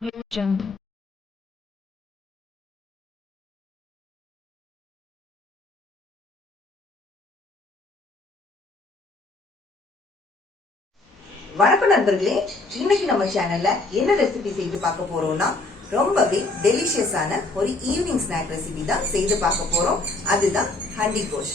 வணக்கம் நண்பர்களே, இன்னைக்கு நம்ம சேனல்ல என்ன ரெசிபி செய்து பார்க்க போறோம்னா ரொம்பவே டெலிஷியஸான ஒரு ஈவினிங் ஸ்நாக் ரெசிபி தான் செய்து பார்க்க போறோம். அதுதான் ஹண்டி கோஷ்.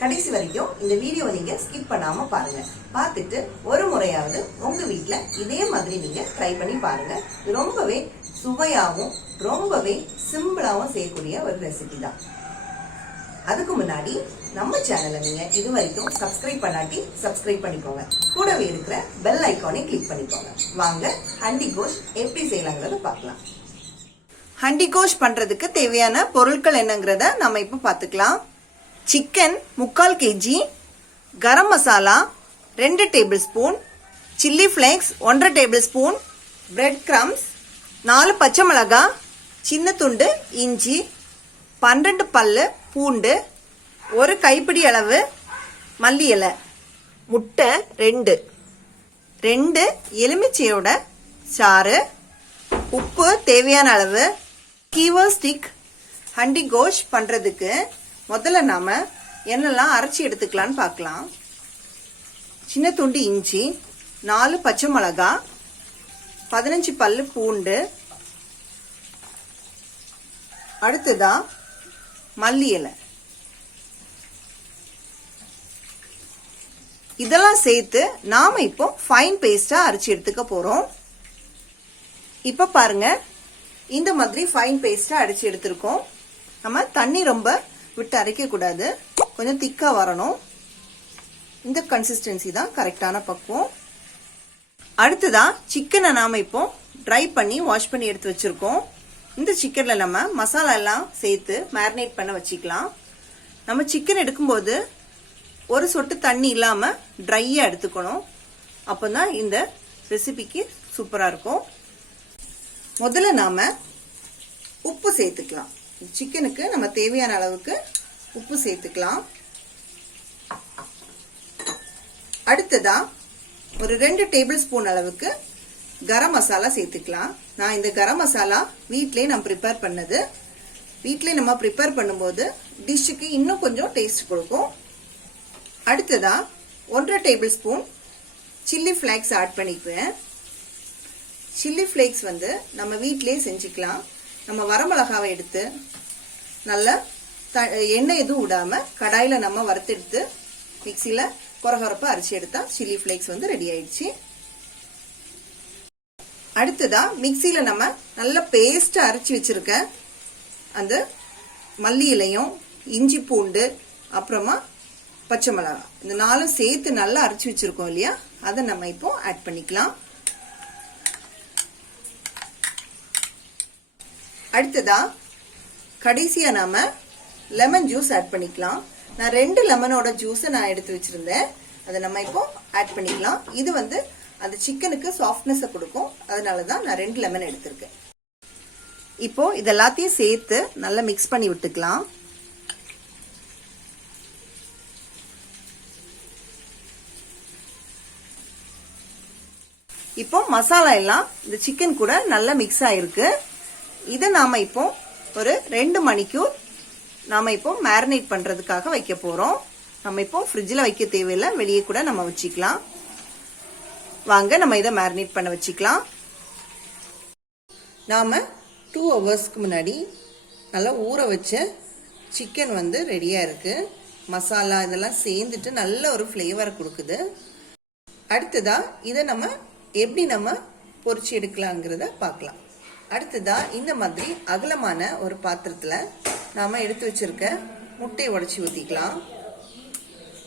கடைசி வரைக்கும் இந்த வீடியோவை நீங்க ஸ்கிப் பண்ணாம பாருங்க. பார்த்துட்டு ஒரு முறையாவது உங்க வீட்டுல இதே மாதிரி நீங்க ட்ரை பண்ணி பாருங்க. ரொம்பவே சுவையாகவும் ரொம்பவே சிம்பிளாகவும் செய்யக்கூடிய ஒரு ரெசிபி தான். அதுக்கு முன்னாடி நம்ம சேனலை நீங்க இது வரைக்கும் சப்ஸ்கிரைப் பண்ணாட்டி சப்ஸ்கிரைப் பண்ணிக்கோங்க. கூடவே இருக்கிற பெல் ஐக்கானை கிளிக் பண்ணிக்கோங்க. வாங்க ஹண்டி கோஷ் எப்படி செய்யலாங்கிறத பார்க்கலாம். ஹண்டி கோஷ் பண்றதுக்கு தேவையான பொருட்கள் என்னங்கிறத நம்ம இப்ப பாத்துக்கலாம். Chicken 3/4 kg, garam masala 2 table spoon, chilli flakes 1/2 table spoon, bread crumbs 4 பச்சை மிளகாய், சின்ன துண்டு இஞ்சி, 12 பல்லு பூண்டு, ஒரு கைப்பிடி அளவு மல்லி இலை, முட்டை 2 எலுமிச்சையோட சாறு, உப்பு தேவையான அளவு, கீவர் ஸ்டிக். ஹண்டி கோஷ் பண்றதுக்கு முதல்ல நாம என்னெல்லாம் அரைச்சி எடுத்துக்கலான்னு பார்க்கலாம். சின்ன துண்டு இஞ்சி, 4 பச்சை மிளகாய், 15 பல்லு பூண்டு, அடுத்ததா மல்லி இலை. இதெல்லாம் சேர்த்து நாம இப்போ ஃபைன் பேஸ்டா அரைச்சி எடுத்துக்க போறோம். இப்ப பாருங்க, இந்த மாதிரி ஃபைன் பேஸ்டா அரைச்சி எடுத்திருக்கோம். நம்ம தண்ணி ரொம்ப விட்டு அரைக்க கூடாது, கொஞ்சம் திக்கா வரணும். இந்த கன்சிஸ்டன்சி தான் கரெக்டான பக்குவம். அடுத்ததா சிக்கனை நாம இப்போ ட்ரை பண்ணி வாஷ் பண்ணி எடுத்து வச்சிருக்கோம். இந்த சிக்கன்ல நம்ம மசாலா எல்லாம் சேர்த்து மேரினேட் பண்ண வச்சுக்கலாம். நம்ம சிக்கன் எடுக்கும்போது ஒரு சொட்டு தண்ணி இல்லாம ட்ரையா எடுத்துக்கணும். அப்பதான் இந்த ரெசிபிக்கு சூப்பரா இருக்கும். முதல்ல நாம உப்பு சேர்த்துக்கலாம். சிக்கனுக்கு நம்ம தேவையான அளவுக்கு உப்பு சேர்த்துக்கலாம். அடுத்ததா ஒரு 2 டேபிள் ஸ்பூன் அளவுக்கு கரம் மசாலா சேர்த்துக்கலாம். நான் இந்த கரம் மசாலா வீட்லயே நான் ப்ரிப்பேர் பண்ணது. வீட்லயே நம்ம ப்ரிப்பேர் பண்ணும்போது டிஷ்ஷுக்கு இன்னும் கொஞ்சம் டேஸ்ட் கொடுக்கும். அடுத்ததா 1/2 table spoon chilli flakes add பண்ணிக்குவேன். சில்லி ஃபிளேக்ஸ் வந்து நம்ம வீட்லயே செஞ்சுக்கலாம். நம்ம வரமிளகாவை எடுத்து நல்லா எண்ணெய் எதுவும் விடாம கடாயில நம்ம வறுத்தெடுத்து மிக்சியில கொரகொரப்பா அரைச்சி எடுத்தா சில்லி ஃபிளேக்ஸ் வந்து ரெடி ஆயிடுச்சு. அடுத்ததா மிக்சியில நம்ம நல்ல பேஸ்ட் அரைச்சி வச்சிருக்க அந்த மல்லி இலையும் இஞ்சி பூண்டு அப்புறமா பச்சை மிளகாய், இந்த 4 சேர்த்து நல்லா அரைச்சி வச்சிருக்கோம் இல்லையா, அதை நம்ம இப்போ ஆட் பண்ணிக்கலாம். அடுத்ததா கடைசியா நாம லெமன் ஜூஸ் ஆட் பண்ணிக்கலாம். நான் 2 லெமனோட ஜூஸை நான் எடுத்து வச்சிருந்தேன். அதை நம்ம இப்போ ஆட் பண்ணிக்கலாம். இது வந்து அந்த சிக்கனுக்கு சாஃப்ட்னஸ் கொடுக்கும். அதனாலதான் நான் 2 லெமன் எடுத்திருக்கேன். இப்போ இதெல்லாத்தையும் சேர்த்து நல்லா மிக்ஸ் பண்ணி விட்டுக்கலாம். இப்போ மசாலா எல்லாம் இந்த சிக்கன் கூட நல்லா மிக்ஸ் ஆயிருக்கு. இதை நாம இப்போ ஒரு 2 மணிக்கூர் நாம இப்போ மேரினேட் பண்றதுக்காக வைக்க போறோம். நம்ம இப்போ ஃப்ரிட்ஜில் வைக்க தேவையில்லை, வெளியே கூட நம்ம வச்சுக்கலாம். வாங்க நம்ம இதை மேரினேட் பண்ண வச்சுக்கலாம். நாம 2 ஹவர்ஸ்க்கு முன்னாடி நல்லா ஊற வச்ச சிக்கன் வந்து ரெடியா இருக்கு. மசாலா இதெல்லாம் சேர்ந்துட்டு நல்ல ஒரு ஃப்ளேவர் கொடுக்குது. அடுத்ததா இதை நம்ம எப்படி நம்ம பொரிச்சு எடுக்கலாங்கிறத பார்க்கலாம். அடுத்ததா இந்த மாதிரி அகலமான ஒரு பாத்திரத்துல நாம எடுத்து வச்சிருக்க முட்டையை உடைச்சி ஊத்திக்கலாம்.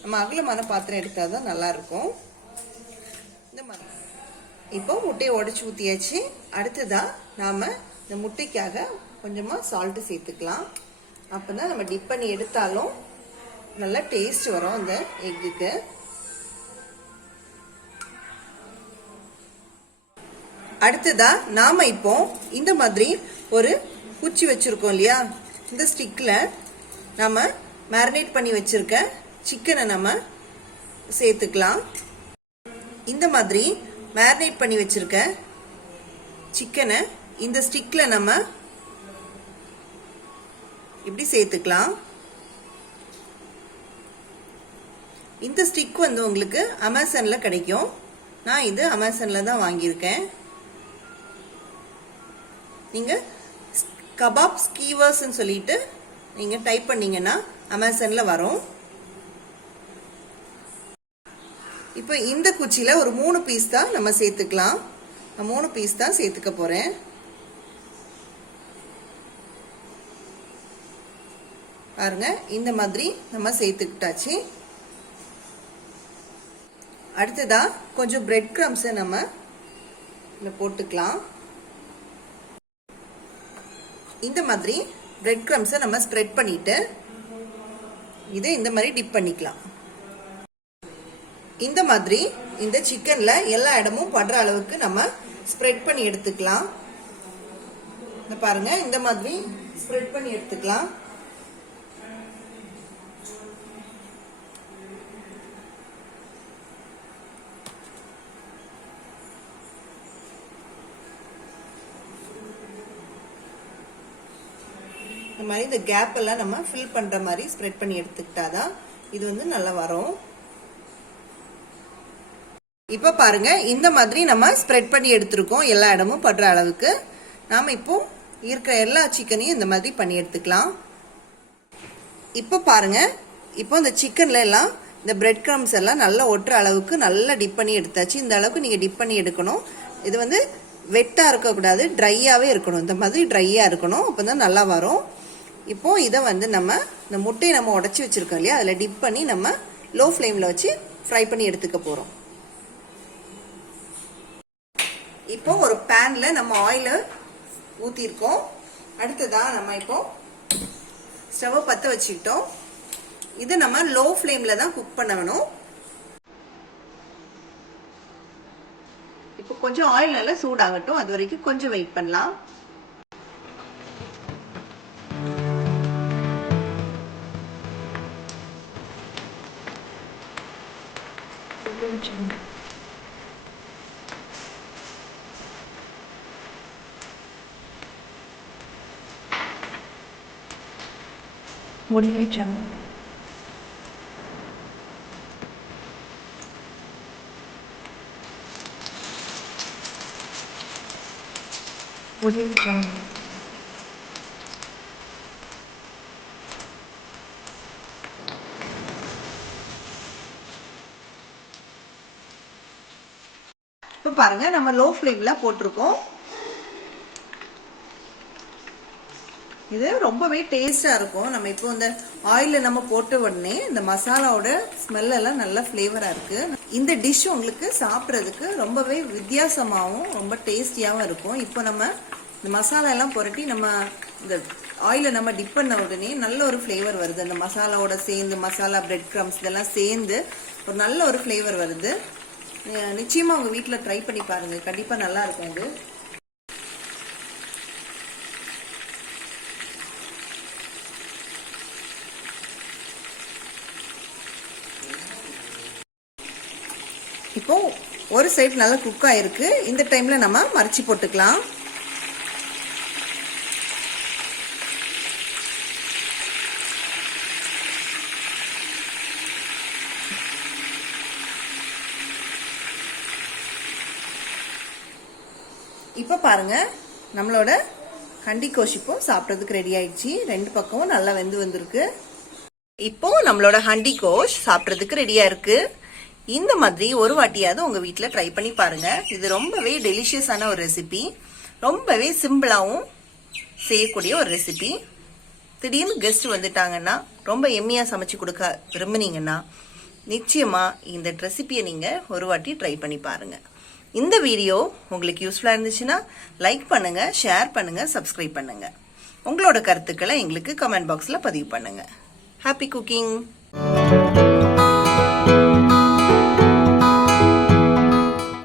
நம்ம அகலமான பாத்திரம் எடுத்தாதான் நல்லா இருக்கும். இந்த மாதிரி இப்போ முட்டையை உடைச்சி ஊத்தியாச்சு. அடுத்ததா நாம இந்த முட்டைக்காக கொஞ்சமா சால்ட் சேர்த்துக்கலாம். அப்பதான் நம்ம டிப் பண்ணி எடுத்தாலும் நல்லா டேஸ்ட் வரும் அந்த எக்குக்கு. அடுத்ததா நாம இப்போ இந்த மாதிரி ஒரு குச்சி வச்சிருக்கோம் இல்லையா, இந்த ஸ்டிக்ல நாம மேரினேட் பண்ணி வச்சிருக்க சிக்கனை நம்ம சேர்த்துக்கலாம். இந்த மாதிரி மேரினேட் பண்ணி வச்சிருக்க சிக்கனை இந்த ஸ்டிக்ல நம்ம இப்படி சேர்த்துக்கலாம். இந்த ஸ்டிக் வந்து உங்களுக்கு அமேசான்ல கிடைக்கும். நான் இது அமேசான்ல தான் வாங்கியிருக்கேன். நீங்க கபாப் ஸ்கீவர்ஸ்ன்னு சொல்லிட்டு நீங்க டைப் பண்ணீங்கன்னா அமேசான்ல வரும். இப்போ இந்த குச்சியில ஒரு 3 பீஸ் தான் நம்ம சேர்த்துக்கலாம். நான் 3 பீஸ் தான் சேர்த்துக்க போறேன். பாருங்க, இந்த மாதிரி நம்ம சேர்த்துக்கிட்டாச்சு. அடுத்ததா கொஞ்சம் பிரெட் கிரம்ஸை நம்ம இதில் போட்டுக்கலாம். இந்த மாதிரி பிரெட் கிரம்ஸை நம்ம ஸ்ப்ரெட் பண்ணிட்டு இதை இந்த மாதிரி டிப் பண்ணிக்கலாம். இந்த மாதிரி இந்த சிக்கன்ல எல்லா இடமும் படுற அளவுக்கு நம்ம ஸ்ப்ரெட் பண்ணி எடுத்துக்கலாம். பாருங்க, இந்த மாதிரி ஸ்ப்ரெட் பண்ணி எடுத்துக்கலாம். இந்த மாதிரி இந்த கேப் எல்லாம் நம்ம ஃபில் பண்ற மாதிரி ஸ்ப்ரெட் பண்ணி எடுத்துக்கிட்டாதான் இது வந்து நல்லா வரும். இப்ப பாருங்க, இந்த மாதிரி நம்ம ஸ்ப்ரெட் பண்ணி எடுத்திருக்கோம் எல்லா இடமும் படுற அளவுக்கு. நாம இப்போ இருக்கிற எல்லா சிக்கனையும் இந்த மாதிரி பண்ணி எடுத்துக்கலாம். இப்ப பாருங்க, இப்போ இந்த சிக்கன்ல எல்லாம் இந்த பிரெட் கிரம்ஸ் எல்லாம் நல்லா ஒட்டுற அளவுக்கு நல்லா டிப் பண்ணி எடுத்தாச்சு. இந்த அளவுக்கு நீங்க டிப் பண்ணி எடுக்கணும். இது வந்து வெட்டா இருக்கக்கூடாது, ட்ரையாவே இருக்கணும். இந்த மாதிரி ட்ரையா இருக்கணும், அப்பதான் நல்லா வரும். இப்போ இதை வந்து நம்ம இந்த முட்டையை நம்ம உடைச்சி வச்சிருக்கோம் இல்லையா, அதில் டிப் பண்ணி நம்ம லோ ஃப்ளேமில் வச்சு ஃப்ரை பண்ணி எடுத்துக்க போகிறோம். இப்போ ஒரு பேனில் நம்ம ஆயிலை ஊற்றிருக்கோம். அடுத்ததாக நம்ம இப்போ ஸ்டவ்வை பற்ற வச்சுக்கிட்டோம். இதை நம்ம லோ ஃப்ளேமில் தான் குக் பண்ணணும். இப்போ கொஞ்சம் ஆயில் நல்லா சூடாகட்டும், அது வரைக்கும் கொஞ்சம் வெயிட் பண்ணலாம். What are you doing? What are you doing? இப்போ பாருங்க, நம்ம லோ ஃப்ளேம்ல போட்டிருக்கோம். இது ரொம்பவே டேஸ்டா இருக்கும். நம்ம இப்போ இந்த ஆயில நம்ம போட்ட உடனே இந்த மசாலாவோட ஸ்மெல் எல்லாம் நல்ல ஃப்ளேவரா இருக்கு. இந்த டிஷ் உங்களுக்கு சாப்பிட்றதுக்கு ரொம்பவே வித்தியாசமாகவும் ரொம்ப டேஸ்டியாகவும் இருக்கும். இப்போ நம்ம இந்த மசாலா எல்லாம் புரட்டி நம்ம இந்த ஆயில நம்ம டிப் பண்ண உடனே நல்ல ஒரு ஃப்ளேவர் வருது. அந்த மசாலாவோட சேர்ந்து மசாலா பிரெட் கிரம்ஸ் இதெல்லாம் சேர்ந்து ஒரு நல்ல ஒரு ஃப்ளேவர் வருது. நிச்சயமா உங்க வீட்டில் ட்ரை பண்ணி பாருங்க, கண்டிப்பா நல்லா இருக்கும் இது. இப்போ ஒரு சைடு நல்லா குக் ஆயிருக்கு. இந்த டைம்ல நம்ம மரிச்சு போட்டுக்கலாம். இப்போ பாருங்க, நம்மளோட ஹண்டி கோஷ் இப்போ சாப்பிட்றதுக்கு ரெடி ஆயிடுச்சு. 2 பக்கமும் நல்லா வெந்து வந்திருக்கு. இப்போ நம்மளோட ஹண்டி கோஷ் சாப்பிட்றதுக்கு ரெடியா இருக்கு. இந்த மாதிரி ஒரு வாட்டியாவது உங்க வீட்டுல ட்ரை பண்ணி பாருங்க. இது ரொம்பவே டெலிஷியஸான ஒரு ரெசிபி, ரொம்பவே சிம்பிளாவும் செய்யக்கூடிய ஒரு ரெசிபி. திடீர்னு கெஸ்ட் வந்துட்டாங்கன்னா ரொம்ப எம்மியா சமைச்சு கொடுக்க விரும்புனீங்கன்னா நிச்சயமா இந்த ரெசிபியை நீங்க ஒரு வாட்டி ட்ரை பண்ணி பாருங்க. இந்த வீடியோ உங்களுக்கு யூஸ்ஃபுல்லா இருந்துச்சுன்னா லைக் பண்ணுங்க, ஷேர் பண்ணுங்க, சப்ஸ்கிரைப் பண்ணுங்க. உங்களோட கருத்துக்களை எங்களுக்கு கமெண்ட் பாக்ஸ்ல பதிவு பண்ணுங்க. Happy cooking.